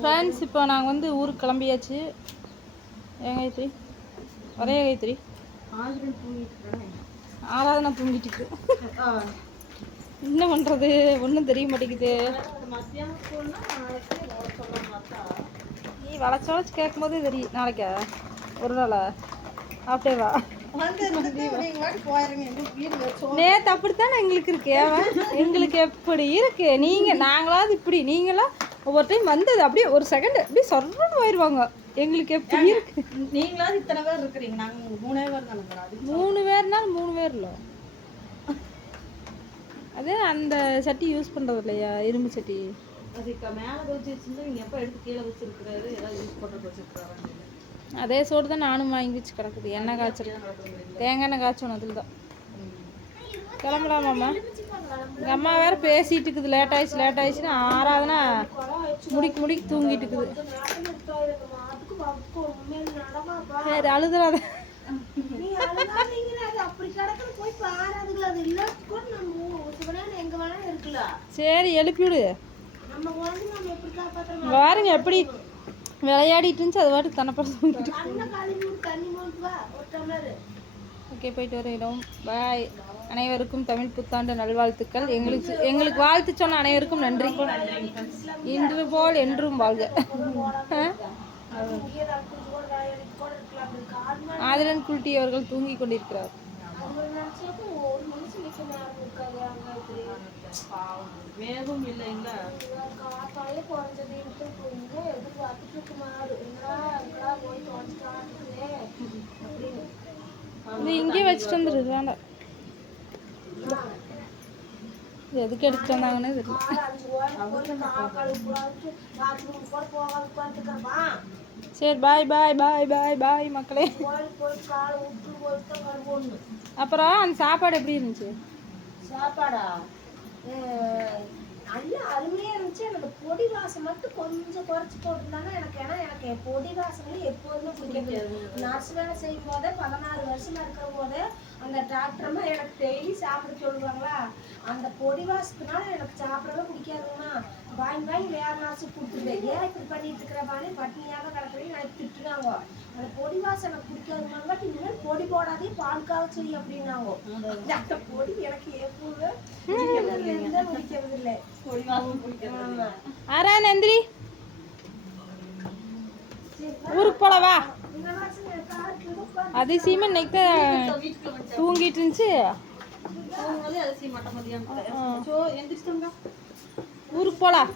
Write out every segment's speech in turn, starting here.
Friends இப்போ நாங்கள் வந்து ஊருக்கு கிளம்பியாச்சு. ஏன் காயத்ரி? ஒரே காயத்ரி. ஆராதனை தூங்கிட்டு இருக்கு. என்ன பண்ணுறது ஒன்றும் தெரிய மாட்டேங்குது. நீ வளைச்சு வளைச்சு கேட்கும் போதே தெரியும் நாளைக்கா? ஒரு நாளா? அப்படியே வா நேற்று அப்படித்தானே எங்களுக்கு இருக்கு எங்களுக்கு எப்படி இருக்கு? நீங்க நாங்களாவது இப்படி நீங்களாம் ஒவ்வொரு டைம் வந்தது அப்படியே ஒரு செகண்ட் அப்படியே சொல்றன்னு போயிடுவாங்க எங்களுக்கு எப்படி இருக்கு? நீங்களாவது இத்தனை பேர் இருக்கிறீங்க. நாங்க மூணே பேர் தானே மூணு பேர்னாலும் மூணு பேர் இல்லை. அதே அந்த சட்டி யூஸ் பண்றது இல்லையா? இரும்பு சட்டி. அதுக்கு மேல வச்சு வச்சிருந்தா நீங்க எப்ப எடுத்து கீழே வச்சிருக்கிறாரு? ஏதாவது யூஸ் பண்றது வச்சிருக்காரு அதே சோறு தான் நானும் வாங்கி வச்சு கிடக்குது. எண்ணெய் காய்ச்சல். தேங்காய் எண்ணெய் காய்ச்சணும் அதில் தான். கிளம்பலாமாம்மா எங்கள் அம்மா வேற பேசிட்டு இருக்குது. லேட் ஆயிடுச்சு லேட் ஆயிடுச்சுன்னு ஆறாவதுனா முடிக்க முடிக்க தூங்கிட்டு இருக்குது. சரி அழுதுறாத. சரி எழுப்பி விடு. பாருங்க எப்படி விளையாடிட்டு இருந்துச்சு. அது பாட்டு தனப்பட தூங்கிட்டு ஓகே போயிட்டு வருகிறோம். பாய் அனைவருக்கும் தமிழ் புத்தாண்டு நல்வாழ்த்துக்கள். எங்களுக்கு எங்களுக்கு வாழ்த்து சொன்ன அனைவருக்கும் நன்றி. இன்று போல் என்றும் வாழ்க. ஆதிரன் குல்டி அவர்கள் தூங்கிக் கொண்டிருக்கிறார். வேகம் இல்லைங்களா இது இங்கே வச்சுட்டு வந்துடுது வேண்டாம். எதுக்கு எடுத்துட்டு வந்தாங்கன்னு தெரியல. சரி பாய் பாய் பாய் பாய் பாய் மக்களே. அப்புறம் அந்த சாப்பாடு எப்படி இருந்துச்சு? சாப்பாடா? நல்லா அருமையா இருந்துச்சு. எனக்கு பொடி வாசம் மட்டும் கொஞ்சம் குறைச்சி போட்டிருந்தாங்க. எனக்கு ஏன்னா எனக்கு என் பொடி வாசனை எப்போதுமே பிடிக்காது. நர்ஸ் வேலை செய்யும் போதே பதினாறு வருஷமா இருக்கிற போதே அந்த டாக்டர்மா எனக்கு டெய்லி சாப்பிட சொல்லுவாங்களா? அந்த பொடி வாசத்தினால எனக்கு சாப்பிடவே பிடிக்காதுங்கண்ணா வாங்கி வாங்கி வேற நர்ஸ் கொடுத்துருவேன் ஏன் இப்படி பண்ணிட்டு இருக்கிற மாதிரி பட்டினியாக கிடக்குறேன்னு எனக்கு திட்டுனாங்க அந்த பொடி வாசம் எனக்கு பிடிக்காதுனாங்க இனிமேல் பொடி போடாதே பால்காக சரி அப்படின்னாங்க. அந்த பொடி எனக்கு எப்பவுமே பிடிக்கிறது இல்லை பொடி வாசம் பிடிக்கிறது ஆரா நந்திரி ஊருக்கு போல வா இந்த மாசம் எனக்கு ஆறு அதிசயமா இன்னைக்கு தான் தூங்கிட்டு இருந்துச்சு. ஊருக்கு போலாம்.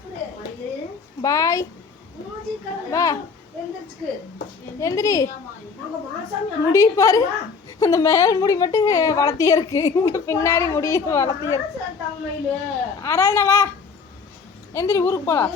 பாய். வா. எந்திரி. முடி பாரு. அந்த மேல் முடி மட்டும் வளர்த்தியே இருக்கு. இங்க பின்னாடி முடி வளர்த்தியே இருக்கு. ஆராதனா வா. எந்திரி ஊருக்கு போலாம்.